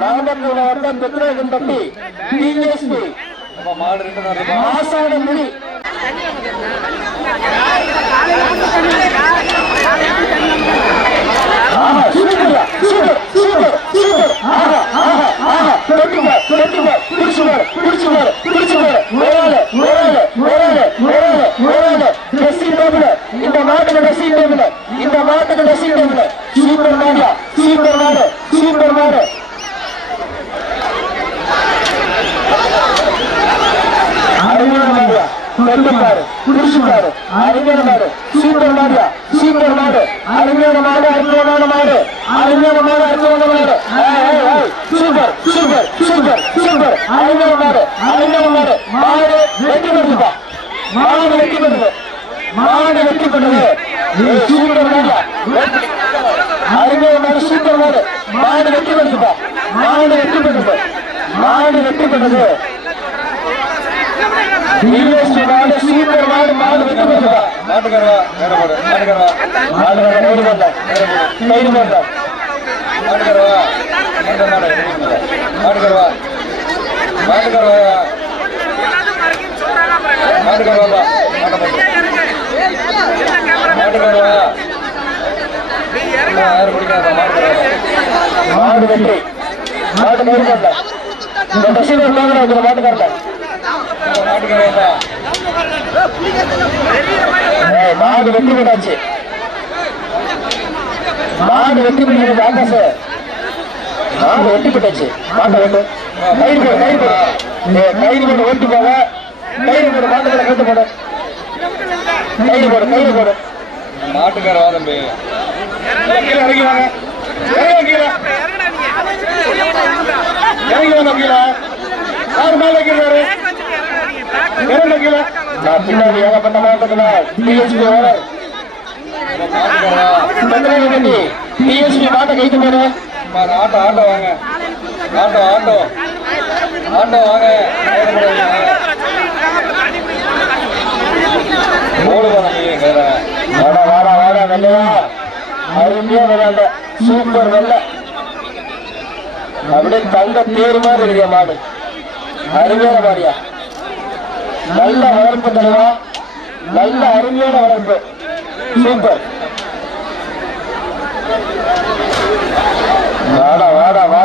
நாமக்கல் மாவட்டம் பெத்ரேகன்பட்டி டிஎஸ்பி ஆசாட முடி. மாடியா தொட்டு அருமையான மாடு. சூப்பர் மாடியா. சூப்பர் மாடு. அருமையான மாடு அற்புதமான மாடு. அருமையான மாடு அற்புதமான மாடு. Super super super super. அருமையான மாடு அருமையான மாடு. மாடு வெற்றி பெறுதுப்பா மாடு வெற்றி பெறுது மாடு வெற்றி பெறுது சூப்பர் மாடியா. அருமையான மாடு சூப்பர் மாடு. மாடு வெற்றி பெறுதுப்பா மாடு வெற்றி பெறுது மாடு வெற்றி பெறுது டிஎஸ்டி மாடு சூப்பர் மாடு மாடு வெற்றி வேற மாடு மாட்டுக்காரவா மாடு வேற கயிறு போட்டா கயிறு போட்டா மாட்டுக்காரவா மாட்டு மாடு மாட்டுக்காரவா மாட்டுக்காரவா யாரும் பிடிக்காத மாடு வெற்றி போட்டா இந்த மாடு வெற்றி பெற்றாச்சு மாடு வெற்றி பெற்றது ஆகாச மாடு வெற்றி பெற்றாச்சு. மாட்டை வெட்டு. கயிறு போடு கயிறு போடு. கயிறு போடு ஓட்டு போக கயிறு போடு மாட்டுக்களை கட்டு போடு. கயிறு போடு கயிறு போடு. மாட்டுக்காரவா தம்பி. கீழே இறங்கி வாங்க. இறங்கி கீழே. இறங்கி வாங்க கீழே. யார் மேல வைக்கிறாரு இறங்க? கீழே. நான் பின்னாடி ஏகப்பட்ட மாவட்டத்துல பிஎஸ்பி வர மாட்டுக்காரவா டிஎஸ்பி மாட்டை கைத்து போடு பாரு, ஆட்டோ ஆட்டோ வாங்க ஆட்டோ ஆட்டோ ஆட்டோ வாங்க ஓடு போன நீ வேற வாடா வாடா வாடா வெள்ளையா அருமையா விளையாண்ட சூப்பர் வெள்ள அப்படியே தங்க தேர் மாதிரி இருக்கியா மாடு அருமையான மாடியா நல்ல வளர்ப்பு தலைவா நல்ல அருமையான வளர்ப்பு. சூப்பர் வாடா வாடா வாடா.